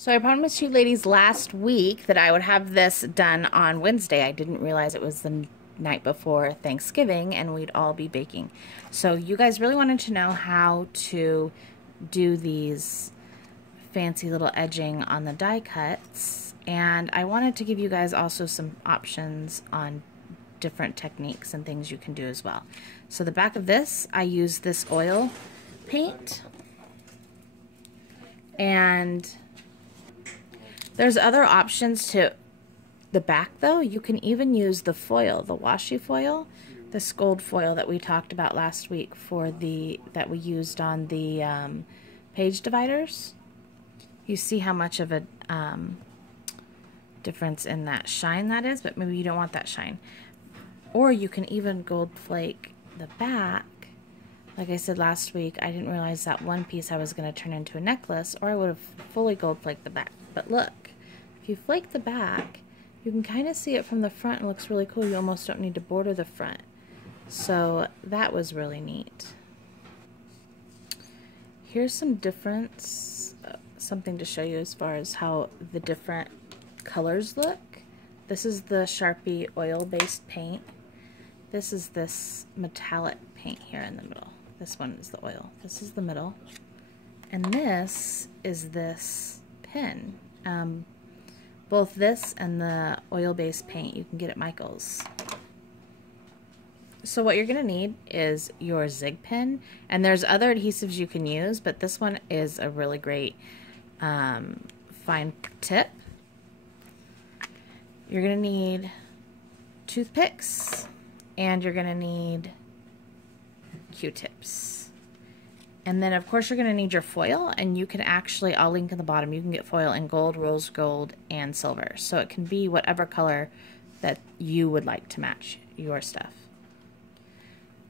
So I promised you ladies last week that I would have this done on Wednesday. I didn't realize it was the night before Thanksgiving and we'd all be baking. So you guys really wanted to know how to do these fancy little edging on the die cuts, and I wanted to give you guys also some options on different techniques and things you can do as well. So the back of this, I use this oil paint, and there's other options to the back though. You can even use the foil, the washi foil, this gold foil that we talked about last week for that we used on the page dividers. You see how much of a difference in that shine that is, but maybe you don't want that shine. Or you can even gold flake the back. Like I said last week, I didn't realize that one piece I was going to turn into a necklace, or I would have fully gold flaked the back. But look, if you flake the back, you can kind of see it from the front. It looks really cool. You almost don't need to border the front. So that was really neat. Here's some difference, something to show you as far as how the different colors look. This is the Sharpie oil-based paint. This is this metallic paint here in the middle. This one is the oil. This is the middle. And this is this pen. Both this and the oil-based paint you can get at Michael's. So what you're going to need is your zig pen, and there's other adhesives you can use, but this one is a really great fine tip. You're going to need toothpicks, and you're going to need Q-tips. And then of course you're going to need your foil, and you can actually, I'll link in the bottom, you can get foil in gold, rose gold, and silver. So it can be whatever color that you would like to match your stuff.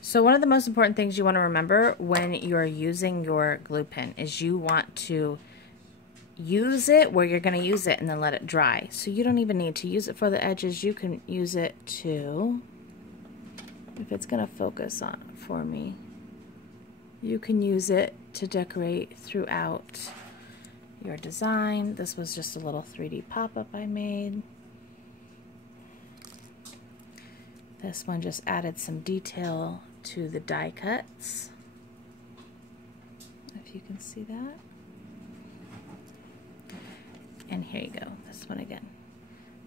So one of the most important things you want to remember when you're using your glue pen is you want to use it where you're going to use it and then let it dry. So you don't even need to use it for the edges. You can use it to, if it's going to focus on for me, you can use it to decorate throughout your design. This was just a little 3D pop-up I made. This one just added some detail to the die cuts, if you can see that. And here you go, this one again.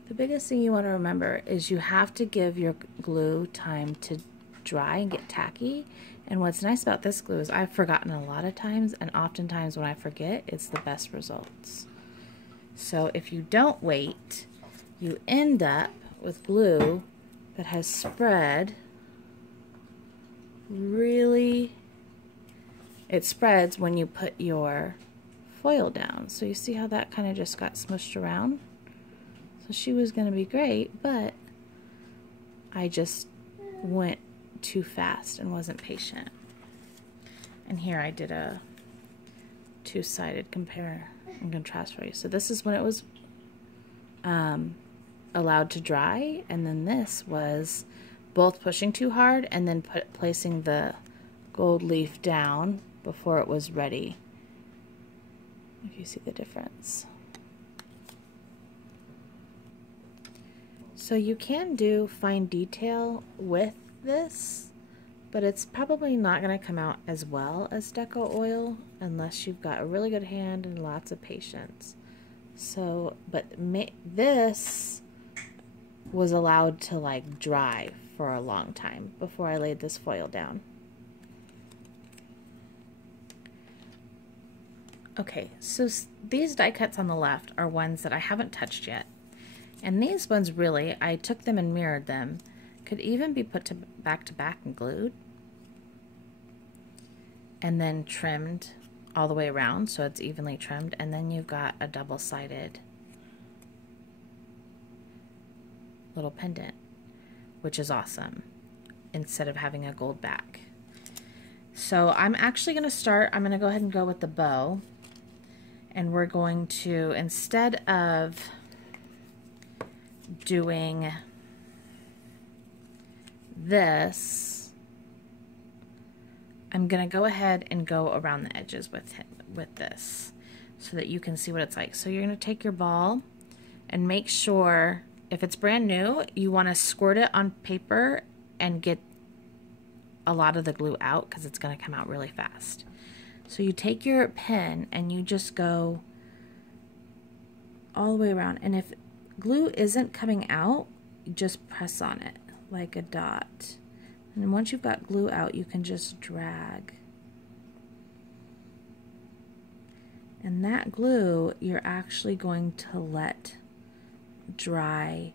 The biggest thing you want to remember is you have to give your glue time to dry and get tacky. And what's nice about this glue is I've forgotten a lot of times, and oftentimes when I forget, it's the best results. So if you don't wait, you end up with glue that has spread really, it spreads when you put your foil down. So you see how that kind of just got smushed around? So she was going to be great, but I just went too fast and wasn't patient. And here I did a two-sided compare and contrast for you. So this is when it was allowed to dry, and then this was both pushing too hard and then placing the gold leaf down before it was ready. If you see the difference. So you can do fine detail with this, but it's probably not going to come out as well as deco oil unless you've got a really good hand and lots of patience. So, but this was allowed to like dry for a long time before I laid this foil down. Okay, so these die cuts on the left are ones that I haven't touched yet. And these ones really, I took them and mirrored them. Could even be put to back and glued. And then trimmed all the way around so it's evenly trimmed. And then you've got a double-sided little pendant, which is awesome, instead of having a gold back. So I'm actually going to start, I'm going to go ahead and go with the bow. And we're going to, instead of doing this, I'm going to go ahead and go around the edges with this. so that you can see what it's like. So you're going to take your ball and make sure, if it's brand new, you want to squirt it on paper and get a lot of the glue out because it's going to come out really fast. So you take your pen and you just go all the way around, and if glue isn't coming out, you just press on it like a dot. And then once you've got glue out, you can just drag. And that glue you're actually going to let dry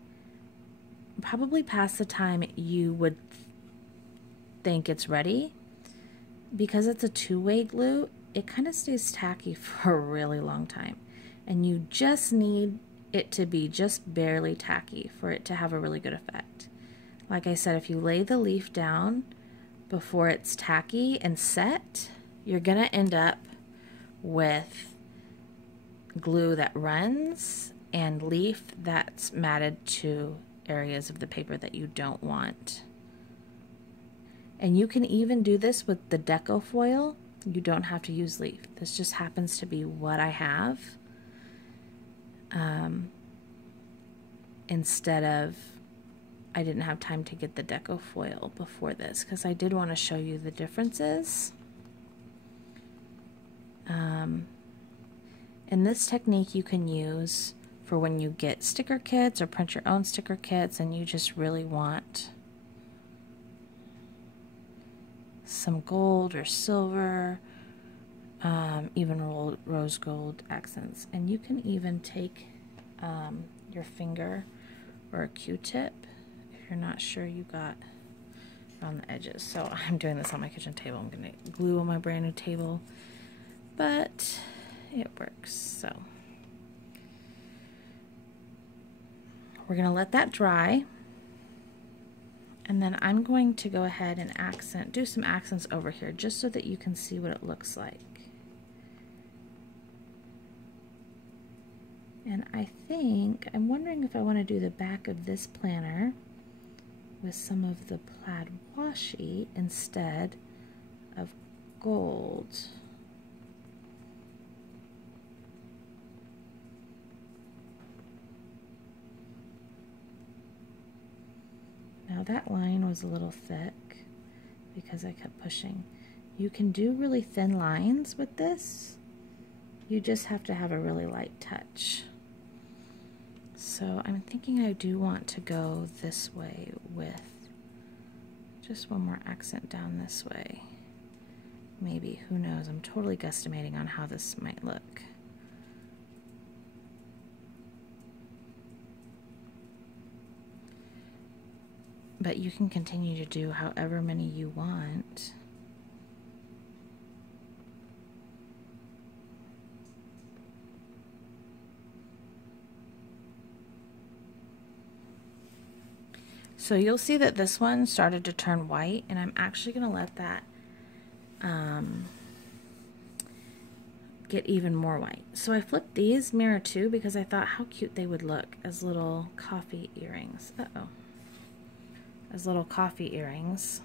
probably past the time you would think it's ready. Because it's a two-way glue, it kind of stays tacky for a really long time. And you just need it to be just barely tacky for it to have a really good effect. Like I said, if you lay the leaf down before it's tacky and set, you're gonna end up with glue that runs and leaf that's matted to areas of the paper that you don't want. And you can even do this with the deco foil. You don't have to use leaf. This just happens to be what I have. Instead of, I didn't have time to get the deco foil before this because I did want to show you the differences. And this technique you can use for when you get sticker kits or print your own sticker kits and you just really want some gold or silver, even rose gold accents. And you can even take your finger or a Q-tip if you're not sure you got around the edges. So I'm doing this on my kitchen table. I'm going to glue on my brand new table, but it works. So we're going to let that dry. And then I'm going to go ahead and do some accents over here just so that you can see what it looks like. And I'm wondering if I want to do the back of this planner with some of the plaid washi instead of gold. Now that line was a little thick because I kept pushing. You can do really thin lines with this. You just have to have a really light touch. So I'm thinking I do want to go this way with just one more accent down this way. Maybe, who knows? I'm totally guesstimating on how this might look. But you can continue to do however many you want. So you'll see that this one started to turn white, and I'm actually going to let that get even more white. So I flipped these mirror too because I thought how cute they would look as little coffee earrings. Uh-oh. As little coffee earrings.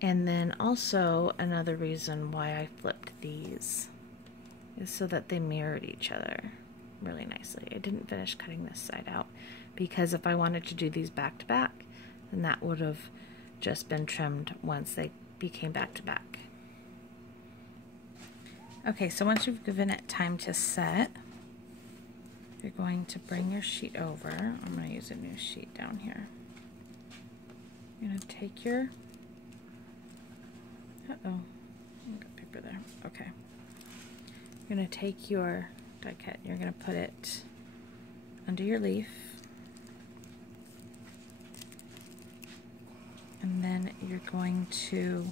And then also another reason why I flipped these is so that they mirrored each other really nicely. I didn't finish cutting this side out because if I wanted to do these back to back, then that would have just been trimmed once they became back to back. Okay, so once you've given it time to set, you're going to bring your sheet over. I'm going to use a new sheet down here. You're going to take your, uh-oh, I got paper there. Okay. You're going to take your die cut. You're going to put it under your leaf. And then you're going to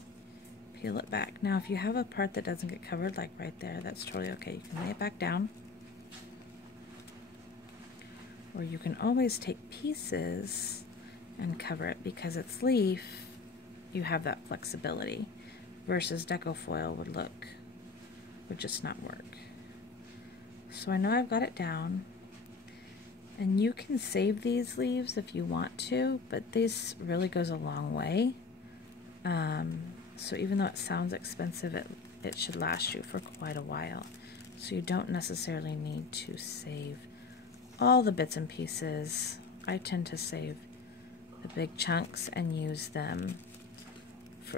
peel it back. Now, if you have a part that doesn't get covered, like right there, that's totally okay. You can lay it back down. Or you can always take pieces and cover it because it's leaf. You have that flexibility versus deco foil would just not work. So I know I've got it down, and you can save these leaves if you want to, but this really goes a long way So even though it sounds expensive, it should last you for quite a while. So you don't necessarily need to save all the bits and pieces. I tend to save the big chunks and use them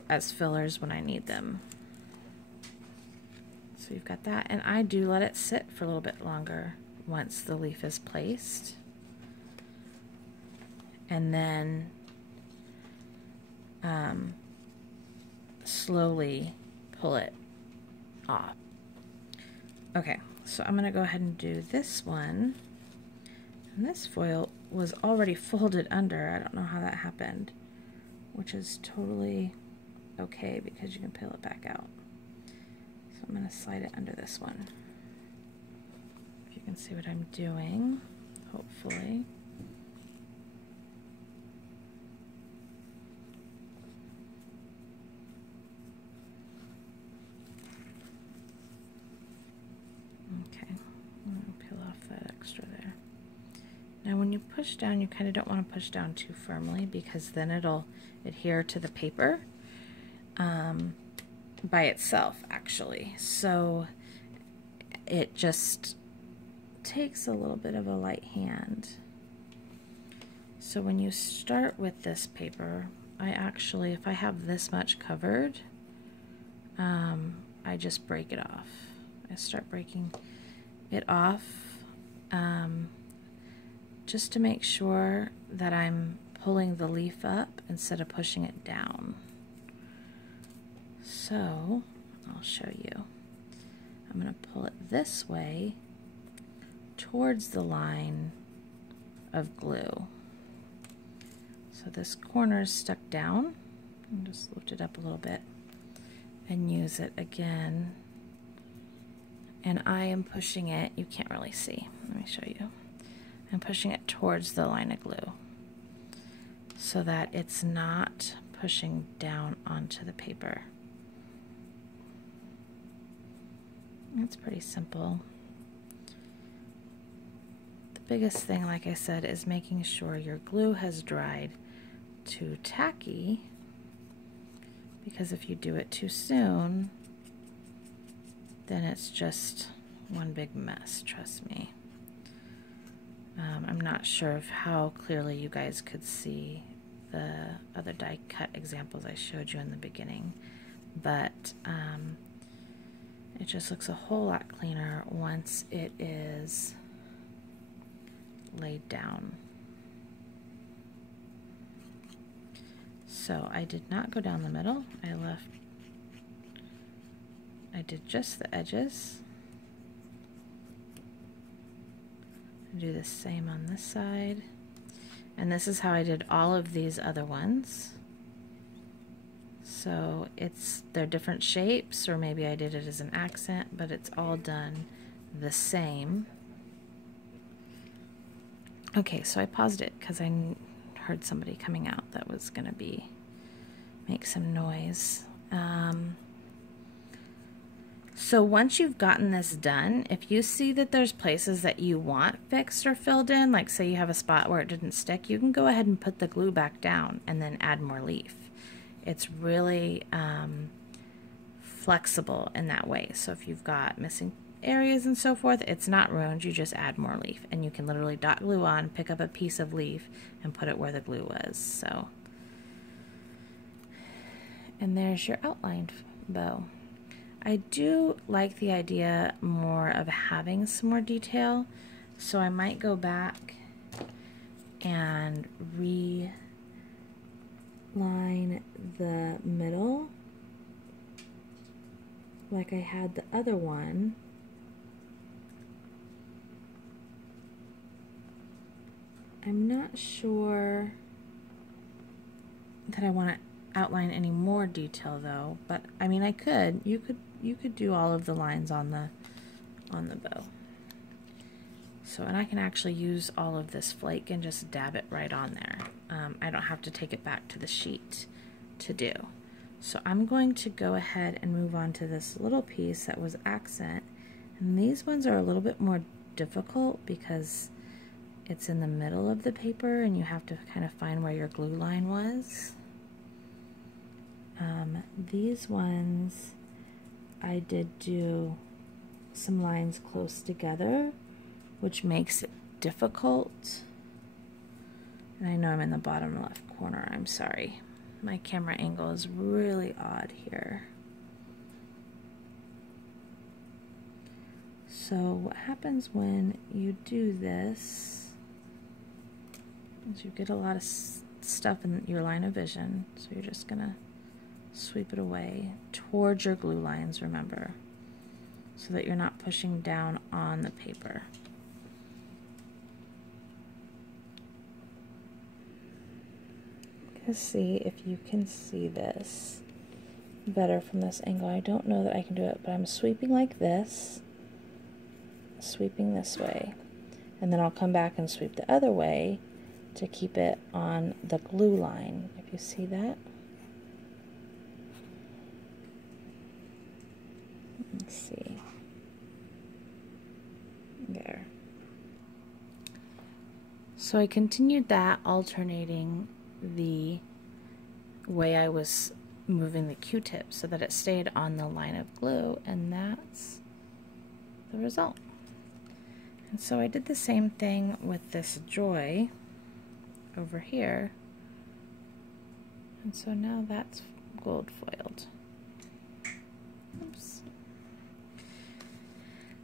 as fillers when I need them. So you've got that, and I do let it sit for a little bit longer once the leaf is placed. And then slowly pull it off. Okay, so I'm gonna go ahead and do this one. And this foil was already folded under. I don't know how that happened, which is totally okay because you can peel it back out. So I'm gonna slide it under this one. If you can see what I'm doing, hopefully. Okay, I'm going to peel off that extra there. Now when you push down, you kind of don't want to push down too firmly because then it'll adhere to the paper by itself, actually. So it just takes a little bit of a light hand. So when you start with this paper, I actually, if I have this much covered, I just break it off. I start breaking it off just to make sure that I'm pulling the leaf up instead of pushing it down. So I'll show you. I'm going to pull it this way towards the line of glue. So this corner is stuck down. I'll just lift it up a little bit and use it again. And I am pushing it, you can't really see, let me show you. I'm pushing it towards the line of glue so that it's not pushing down onto the paper. It's pretty simple. The biggest thing, like I said, is making sure your glue has dried to tacky, because if you do it too soon, then it's just one big mess, trust me. I'm not sure of how clearly you guys could see the other die cut examples I showed you in the beginning, but it just looks a whole lot cleaner once it is laid down. So I did not go down the middle, I did just the edges. Do the same on this side, and this is how I did all of these other ones. So they're different shapes, or maybe I did it as an accent, but it's all done the same. Okay, so I paused it because I heard somebody coming out that was gonna make some noise. So once you've gotten this done, if you see that there's places that you want fixed or filled in, like say you have a spot where it didn't stick, you can go ahead and put the glue back down and then add more leaf. It's really flexible in that way. So if you've got missing areas and so forth, it's not ruined, you just add more leaf. And you can literally dot glue on, pick up a piece of leaf, and put it where the glue was. So, and there's your outlined bow. I do like the idea more of having some more detail, so I might go back and reline the middle like I had the other one. I'm not sure that I want to outline any more detail though, but I mean you could do all of the lines on the bow. So, and I can actually use all of this flake and just dab it right on there. I don't have to take it back to the sheet to do. So I'm going to go ahead and move on to this little piece that was accent, and these ones are a little bit more difficult because it's in the middle of the paper and you have to kind of find where your glue line was. These ones, I did do some lines close together, which makes it difficult. And I know I'm in the bottom left corner, I'm sorry. My camera angle is really odd here. So what happens when you do this is you get a lot of stuff in your line of vision, so you're just gonna sweep it away towards your glue lines, remember, so that you're not pushing down on the paper. Let's see if you can see this better from this angle. I don't know that I can do it, but I'm sweeping like this, sweeping this way, and then I'll come back and sweep the other way to keep it on the glue line, if you see that. Let's see. There. So I continued that, alternating the way I was moving the Q-tip so that it stayed on the line of glue, and that's the result. And so I did the same thing with this joy over here, and so now that's gold foiled. Oops.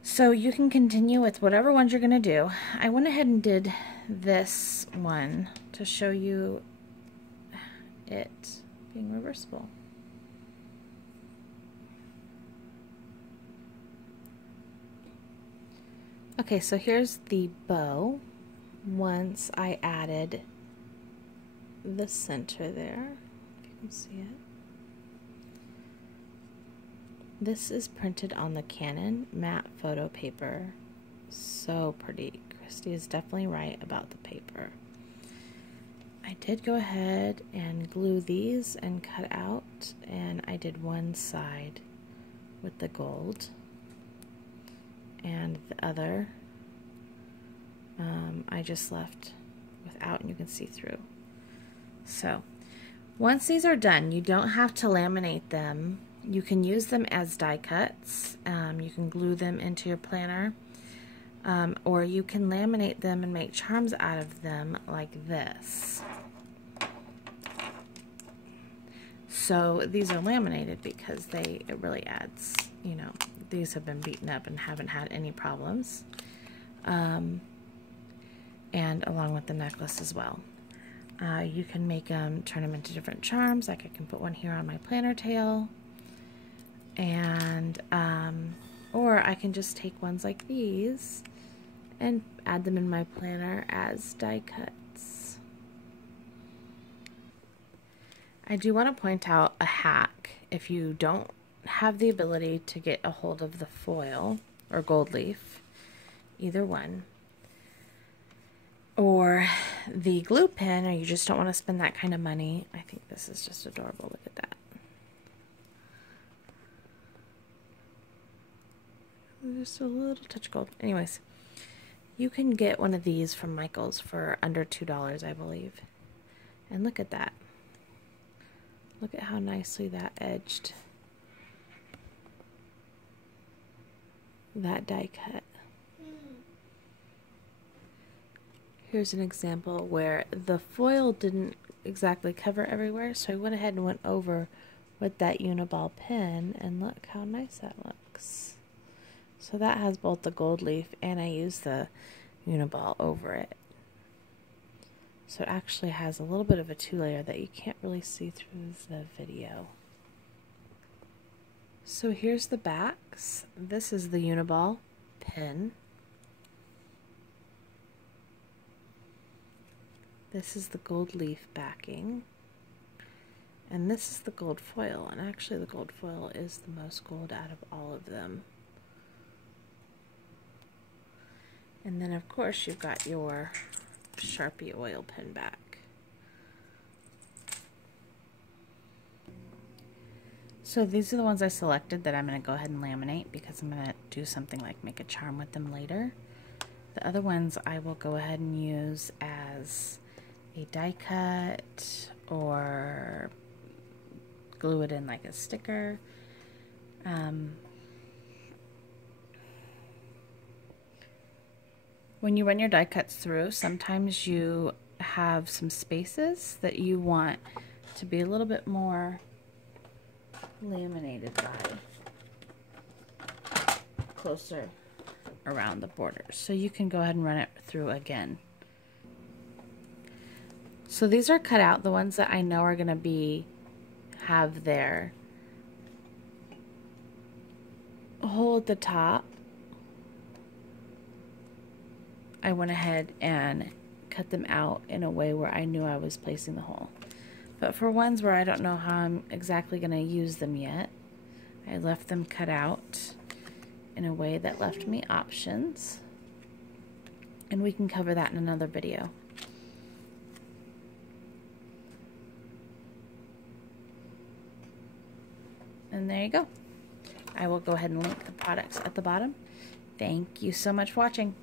So you can continue with whatever ones you're going to do. I went ahead and did this one to show you it being reversible. Okay, so here's the bow. Once I added the center there, if you can see it. This is printed on the Canon matte photo paper. So pretty. Christy is definitely right about the paper. I did go ahead and glue these and cut out, and I did one side with the gold and the other I just left without, and you can see through. So once these are done, you don't have to laminate them. You can use them as die cuts. You can glue them into your planner, or you can laminate them and make charms out of them like this. So these are laminated because it really adds, you know, these have been beaten up and haven't had any problems. And along with the necklace as well. You can make them, turn them into different charms. Like I can put one here on my planner tail, and or I can just take ones like these and add them in my planner as die cuts. I do want to point out a hack. If you don't have the ability to get a hold of the foil or gold leaf, either one, or the glue pen, or you just don't want to spend that kind of money, I think this is just adorable. Look at that. Just a little touch of gold. Anyways, you can get one of these from Michael's for under $2, I believe. And look at that. Look at how nicely that edged that die cut. Here's an example where the foil didn't exactly cover everywhere, so I went ahead and went over with that Uni-ball pen, and look how nice that looks. So that has both the gold leaf, and I used the Uni-ball over it. So it actually has a little bit of a two-layer that you can't really see through the video. So here's the backs. This is the Uni-ball pen. This is the gold leaf backing, and this is the gold foil, and actually the gold foil is the most gold out of all of them. And then of course you've got your Sharpie oil pen back. So these are the ones I selected that I'm going to go ahead and laminate because I'm going to do something like make a charm with them later. The other ones I will go ahead and use as a die cut or glue it in like a sticker. When you run your die cuts through, sometimes you have some spaces that you want to be a little bit more laminated by, closer around the borders. So you can go ahead and run it through again. So these are cut out, the ones that I know are going to have their hole at the top. I went ahead and cut them out in a way where I knew I was placing the hole. But for ones where I don't know how I'm exactly going to use them yet, I left them cut out in a way that left me options. And we can cover that in another video. And there you go. I will go ahead and link the products at the bottom. Thank you so much for watching.